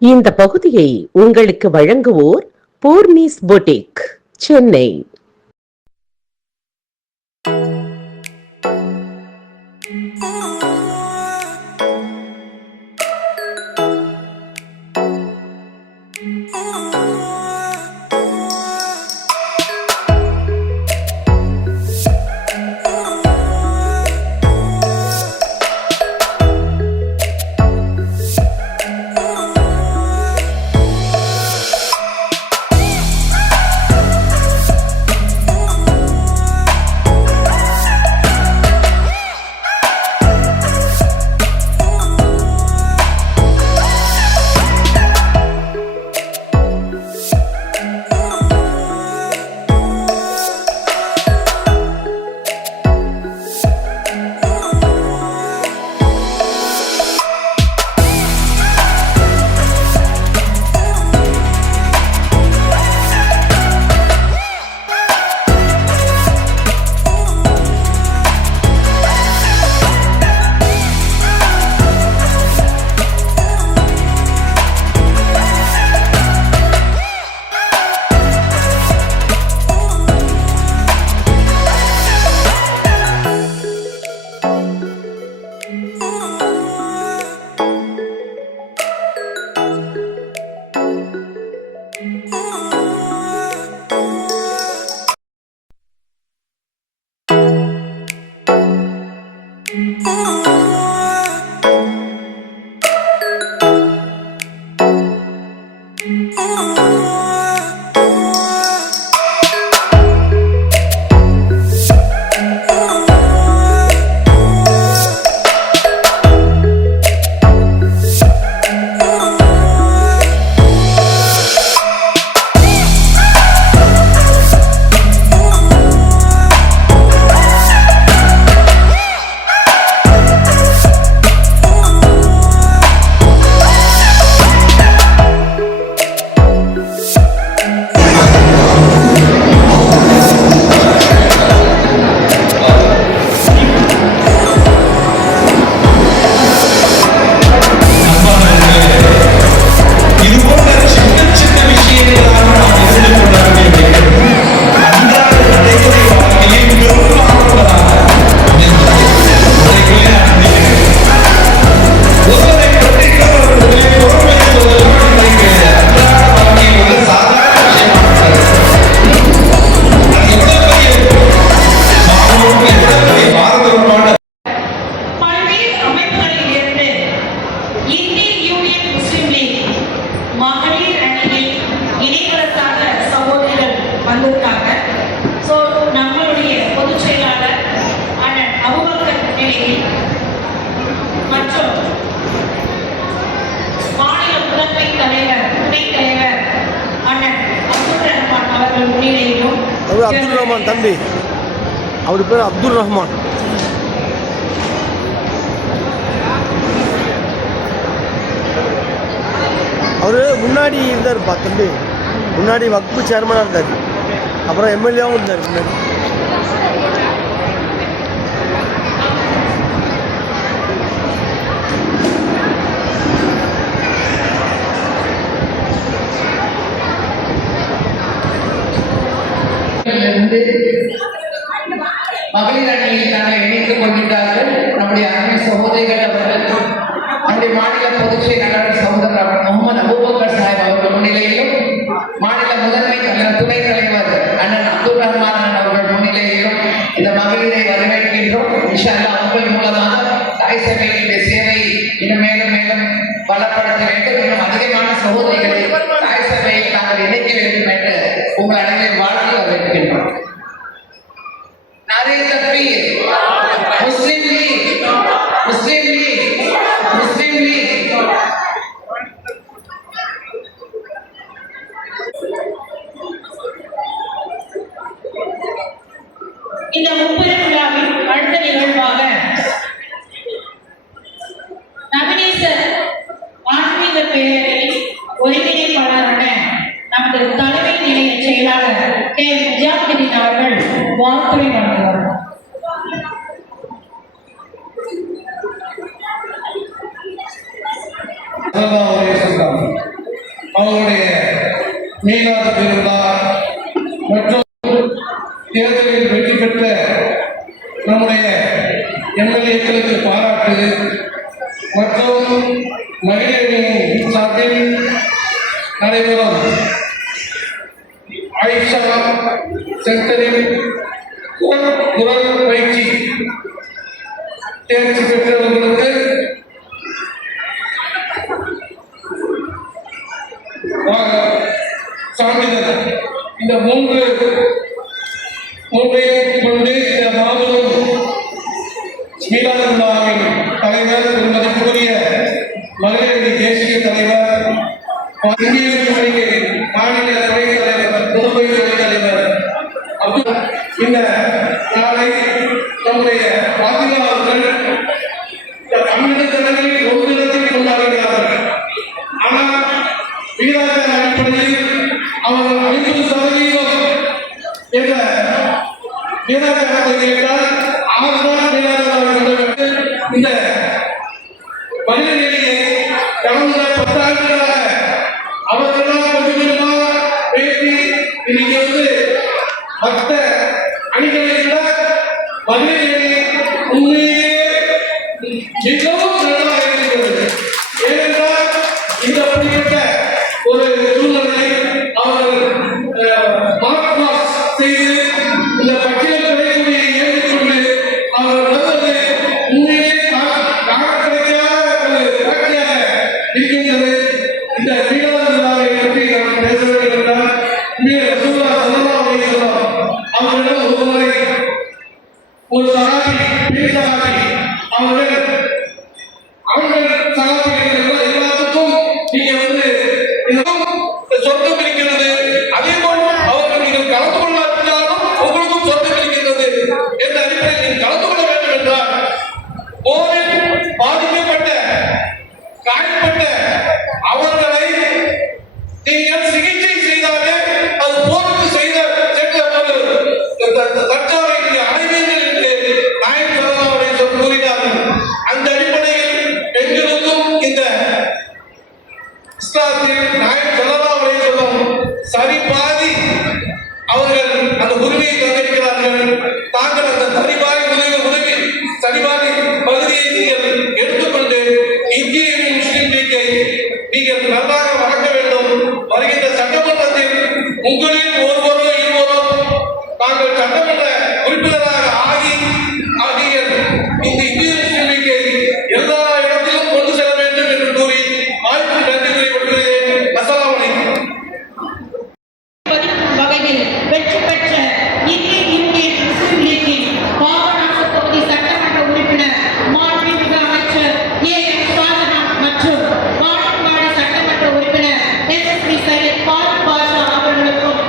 இந்த பகுதியை உங்களுக்கு வழங்குவோர் பூர்ணிஸ் பொட்டிக், சென்னை. அப்துல் ரஹ்மான் தம்பி, அவர் பேர் அப்துல் ரஹ்மான். அவரு முன்னாடி இருந்தாருப்பா தம்பி, முன்னாடி வக்ஃபு சேர்மனாக இருந்தார், அப்புறம் எம்எல்ஏவும் இருந்தார் முன்னாடி. மகளிர் அணியில் தங்களை இணைத்துக் கொண்டிருந்தார்கள் நம்முடைய அருமை சகோதரிகள் அவர்கள். நம்முடைய மாநில பொதுச் செயலாளர் சகோதரர் முகமது அபூபக்கர் சாஹிப் அவர்கள் முன்னிலையிலும், மாநில முதன்மை துணைத் தலைவர் அண்ணன் அப்துல் ரஹ்மான் அவர்கள் முன்னிலையிலும் இந்த மகளிரை வரவேற்கின்றோம். இன்ஷா அல்லாஹ் அவர்கள் மூலமாக தாய் சபையினுடைய சேவை இன்னும் மேலும் மேலும் பலப்படுத்த வேண்டும், இன்னும் அதிகமான சகோதரிகளை தாய் சபையில் தாங்கள் இணைக்க வேண்டும் என்று உங்கள் அனைவரும் வாழ்த்து வரவேற்கின்றோம். नारे तकबीर, मुस्लिम लीग, मुस्लिम लीग, मुस्लिम लीग. இந்த முப்பெரும் விழாவின் அடுத்த நிகழ்வாக நவநீசர் ஆன்மீக பேரவையின் ஒருங்கிணைப்பாளரான நமது தலைமை நிலைய செயலாளர் கே. முஜாஹிதீன் அவர்கள் வாழ்த்துரை வழங்குவார். sallallahu alaihi wasallam. அவருடைய மீனாத திருந்தார் மற்றும் தேர்தலில் வெற்றி பெற்ற நம்முடைய எம்எல்ஏக்களுக்கு பாராட்டு மற்றும் மகளிரின் சார்பில் நடைபெறும் ஆயிஷா சென்டரில் குரல் பயிற்சி தேர்ச்சி பெற்றவர்களுக்கு சான்றிதழ் இந்த மூன்றையும் கொண்டு இந்த மாபெரும் மீனாவின் தலைவர் மதிப்புக்குரிய மகளிரணி தேசிய தலைவர் இந்திய மாநில துணைத் தலைவர் புதுவை துணைத் தலைவர் இந்த நாளை நம்முடைய பாத்திமா அவர்கள் தமிழக தலைவரில் ஒரு தினத்தில் கொண்டாடுகிறார்கள். ஆனால் வீராசார அடிப்படையில் அவர்கள் 50% என்ற வீராசாரத்தை கேட்டால் 6 நாள் வீராசாரம் இந்த மனிதநேய கடந்த 10 ஆண்டுகளாக அவர்களால் கொஞ்சம் கொஞ்சமாக பேசி இன்னைக்கு மற்ற அணிகளை விட மனிதநேய உண்மையிலேயே மிகவும் நன்றாக இருக்கிறது. ஏனென்றால் இந்த அப்படிப்பட்ட ஒரு சூழ்நிலை அவர்கள் மார்க்மாஸ் செய்து இந்த பட்டியல் கிடைக்கூடிய ஏற்றுக்கொண்டு அவர்கள் வருவது உண்மையிலே கிடைக்காத ஒரு காட்சியாக இருக்கின்றது. இந்த வீராசாரை பற்றி நாம் பேச வேண்டும் என்றால் ரசூலுல்லாஹ் ஸல்லல்லாஹு அலைஹி வஸல்லம் அவர்களிடம் ஒரு முறை ஒரு சஹாபி பெண் சஹாபி அவர்கள் ஆண்கள் சகாபிகள் எல்லாத்துக்கும் நீங்க சொர்க்கம் இருக்கிறது, அதே போல் அவர்கள் நீங்கள் கலந்து கொள்ளாவிட்டாலும் உங்களுக்கும் சொர்க்கம் இருக்கிறது என்ற அடிப்படையில் நீங்கள் கலந்து கொள்ள வேண்டும் என்றால் போரில் பாதிக்கப்பட்ட காயப்பட்ட அவர்களை நீங்கள் சிகிச்சை செய்தாலே அது போருக்கு செய்த தற்சாவை அடைவீர்கள் என்று நாயகம் ஸல்லல்லாஹு அலைஹி வஸல்லம் கூறினார்கள். அந்த அடிப்படையில் பெண்களுக்கும் இந்த இஸ்லாத்தில் நாயகம் ஸல்லல்லாஹு அலைஹி வஸல்லம் சரி பாதி அவர்கள் அந்த உரிமையை தந்திருக்கிறார்கள். தாங்கள் அந்த சரிபாதி உதவி சரிபாதி பகுதியை நீங்கள் எடுத்துக்கொண்டு இந்திய முஸ்லிம் லீக்கை நீங்கள் நன்றாக வழங்க வேண்டும். வருகின்ற சட்டமன்றத்தில் உங்களில் ஒருவரோ இருவரோ நாங்கள் சட்டமன்ற உறுப்பினராக ஆகி இந்த இந்திய முஸ்லிம் லீக்கை எல்லா இடத்திலும் கொண்டு செல்ல வேண்டும் என்று கூறி வாய்ப்பு நன்றி கூறிக்கொள்கிறேன். அஸ்ஸலாமு அலைக்கும். வகையில் வெற்றி பெற்ற இந்திய யூனியன் முஸ்லிம் லீக்கின் பாபநாசம் தொகுதி சட்டமன்ற உறுப்பினர் மாண்புமிகு அமைச்சர் A.M. சாதனா மற்றும் வாழப்பாடி சட்டமன்ற உறுப்பினர் SSB சையத் பால் பாஷா அவர்களுக்கும்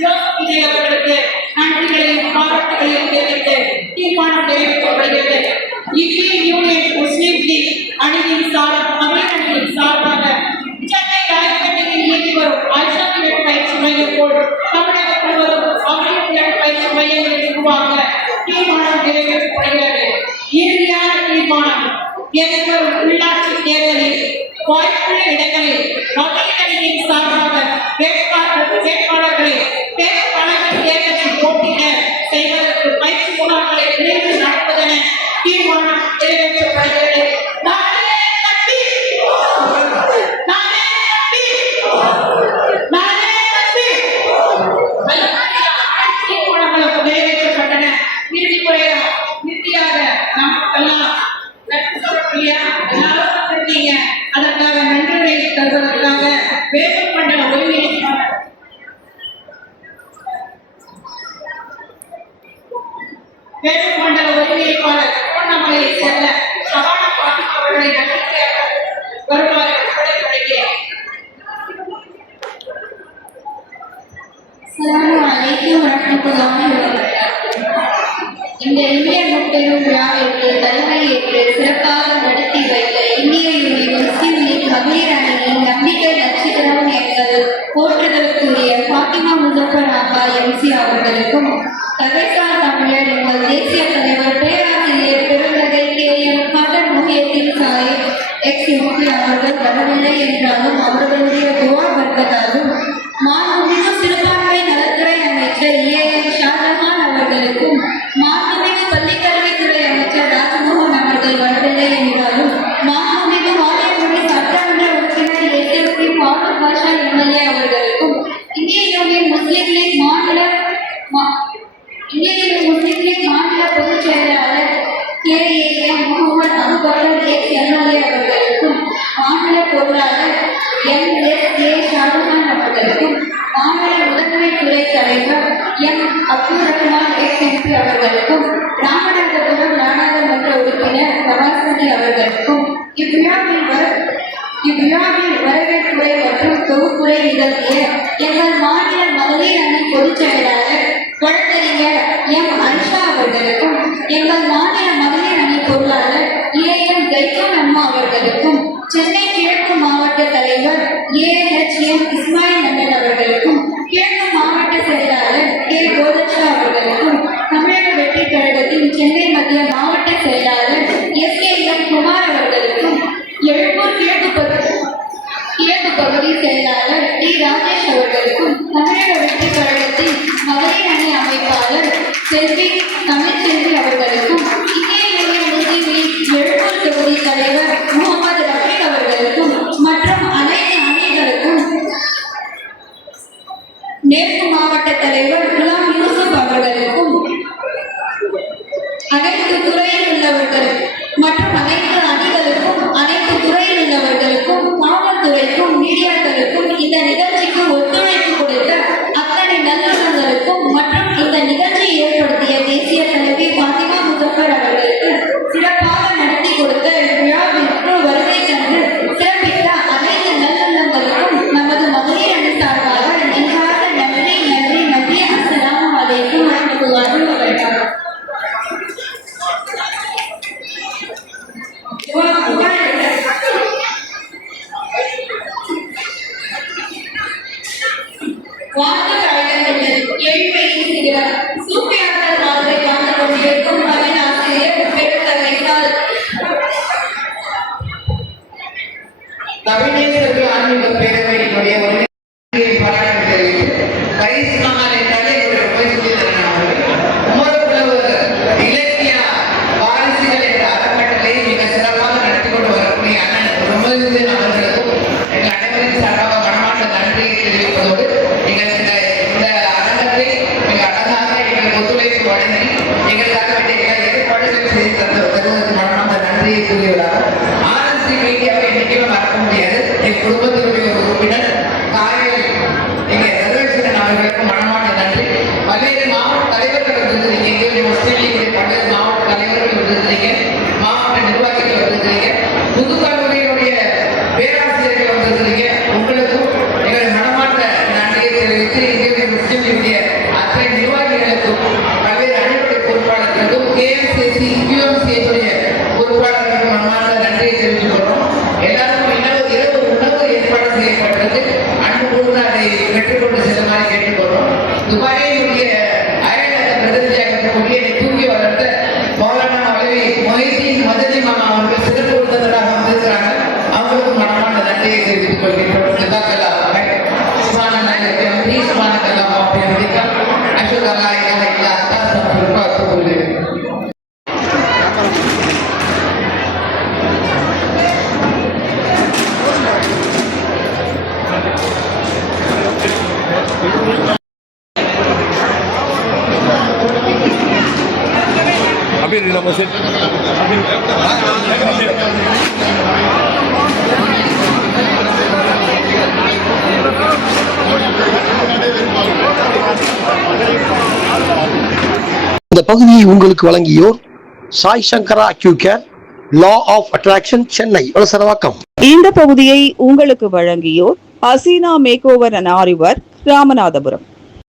ஜோசப் விஜய் அவர்களுக்கு நன்றிகளையும் பாராட்டுகளையும் தெரிவித்து தீர்மானம் நிறைவேற்றப்படுகிறது. இந்தியன் யூனியன் முஸ்லிம் லீக் அணியின் மகளிர் அணியின் சார்பாக சென்னை ராயப்பேட்டையில் இயங்கி வரும் ஆயிஷா கிழக்கு பயிற்சி மையம் போல் தமிழகம் முழுவதும் மகளிர் கிழக்கு பயிற்சி மையங்களை உருவாக்க தீர்மானம் நிறைவேற்றப்படுகிறது. இறுதியான தீர்மானம் எதிர்வரும் உள்ளாட்சி தேர்தலில் வாய்ப்புள்ள இடங்களில் மகளிர் அணியின் சார்பாக வேட்பாளர்களை வேட்பாளர்கள் தேர்தலில் போட்டியிட செய்வதற்கு பயிற்சி முகாம்களை விரைவில் நடப்பதென தீர்மானம் நிறைவேற்றப்படுகிறது. தீர்மானங்களும் நிறைவேற்றப்பட்டன. இறுதியாக நமக்கெல்லாம் எல்லாரும் இருக்கீங்க. அதற்காக நன்றிகளை தருவதற்காக வேட்பு மண்டல ஒருங்கிணைப்பாளர் திருவண்ணாமலை செல்ல சவான பாட்டி அவர்களை நன்றியாக வருமாறு கிடைக்கிறேன். அஸ்ஸலாமு வரஹ்மத்துல்லாஹி வபரகாத்துஹு. இந்த இந்திய முப்பெரும் விழாவிற்கு தலைமையேற்று சிறப்பாக நடத்தி வைத்த இந்திய யூனியன் முஸ்லிம் லீக் மகளிர் அணியின் நம்பிக்கை நட்சத்திரம் எங்கள் போற்றுதலுக்குரிய ஃபாத்திமா முஸஃபர் ஆகா MC அவர்களுக்கும் கதைசார் தமிழர் எங்கள் தேசிய தலைவர் பேராசிரியர் பெருந்தகை KM காதர் முஹியத்தீன் சாஹிப் XMP அவர்கள் வரவில்லை என்றாலும் அவர்களுடைய துவா பர்க்கத்தாலும் மாண்புமிகு சிறுபான்மை நலத்துறை அமைச்சர் AM ஷாஜஹான் அவர்களுக்கும் மாண்புமிகு பள்ளிக்கல்வித்துறை அமைச்சர் ராஜ்மோகன் அவர்கள் வரவில்லை என்றாலும் மாண்புமிகு வாலியக்குடி சட்டமன்ற உறுப்பினர் SSP ஃபாரூக் பாஷா MLA அவர்களுக்கும் இந்திய யூனியன் முஸ்லிம் லீக் மாநில பொதுச் செயலாளர் KAM முகமது அபுபக்கர் MLA அவர்களுக்கும் மாநில பொருளாளர் MSA ஷாருகான் அவர்களுக்கும் மாநில முதன்மை துறை தலைவர் அப்துல் ரஹ்மான் XMP அவர்களுக்கும் ராமநாதபுரம் நாடாளுமன்ற உறுப்பினர் கவாஸ்மதி அவர்களுக்கும் இவ்விழாவில் வரவேற்புரை மற்றும் தொகுப்புரை நிகழ்த்திய எங்கள் மாநில மகளிர் அணி பொதுச் செயலாளர் வழக்கறிஞர் ஆயிஷா அவர்களுக்கும் எங்கள் மாநில மகளிர் அணி பொருளாளர் AM கைத்தூன் அம்மா அவர்களுக்கும் சென்னை கிழக்கு மாவட்ட தலைவர் AHM இஸ்மாயில் அண்ணன் அவர்களுக்கும் கிழக்கு மாவட்ட செயலாளர் K கோதட்சா அவர்களுக்கும் தமிழக வெற்றி கழகத்தின் சென்னை மத்திய மாவட்ட செயலாளர் SKM குமார் அவர்களுக்கும் எழும்பூர் கிழக்கு பகுதி செயலாளர் T ராஜேஷ் அவர்களுக்கும் தமிழக வெற்றி கழகத்தின் மகளிர் அணி அமைப்பாளர் செல்வி தமிழ்ச்செல்வி அவர்களுக்கும் இந்திய யூனியன் முஸ்லிம் லீக் எழும்பூர் தொகுதி தலைவர் முகமது ரஃபீக் அவர்களுக்கும் மற்றும் அனைத்து அணிகளுக்கும் மேற்கு மாவட்ட தலைவர் குலாம் யூசுப் அவர்களுக்கும் அனைத்து துறையில் உள்ளவர்கள் மற்றும் அனைத்து அணிகளுக்கும் அனைத்து துறையில் உள்ளவர்களுக்கும் காவல்துறைக்கும் மீடியாக்களுக்கும் இந்த நிகழ்ச்சிக்கு ஒத்துழைப்பு கொடுத்த அத்தனை நல்லுள்ளங்களுக்கும் மற்றும் இந்த நிகழ்ச்சியை ஏற்படுத்திய தேசிய தலைவி ஃபாத்திமா முஸஃபர் அவர்களுக்கு சிறப்பாக நடத்தி கொடுத்த விழாவிற்கு வருகை தந்து சிறப்பித்த அனைத்து நல்லுள்ளங்களுக்கும் நமது மகளிர் அணி சார்பாக நெஞ்சார்ந்த நன்றி. அஸ்ஸலாமு அலைக்கும் வரஹ்மத்துல்லாஹி வபரகாத்துஹு. வாழ்த்து கழகத்தில் ஏழ்மையின் சிகரம் சூப்பியாளர் வாழ்வை வாழ்ந்து கொண்டிருக்கும் மகன் ஆசிரியர் பெருந்தகைத்தால் தமிழ்நேசர்கள் ஆன்மீக பேரவையினுடைய பாராட்டு தெரிவித்து பரிசு மகால் என்றாலே ஒரு உமரப்புலவு இலக்கிய வாரிசுகள் என்ற அறக்கட்டளை மிக சிறப்பாக நடத்தி கொண்டு வரக்கூடிய அண்ணன் உமரத்தின் அவர்களுக்கும் எங்கள் அனைவரின் சார்பாக மனமார்ந்த நன்றியை தெரிவிப்பதோடு எங்கள் இந்த அரங்கத்தை மிக அழகாக எங்களுக்கு ஒத்துழைப்பு வழங்கி எங்களுக்காக சுகராய் பார்த்துக்கொண்டு அப்படியே நம்ம சரி இந்த பகுதியை உங்களுக்கு வழங்கியோர் Sai Sankara Accucare, law of attraction, Chennai Valasaravakkam. இந்த பகுதியை உங்களுக்கு வழங்கியோர் ஹசீனா மேக் ஓவர் அண்ட் ஆரிவர், ராமநாதபுரம்.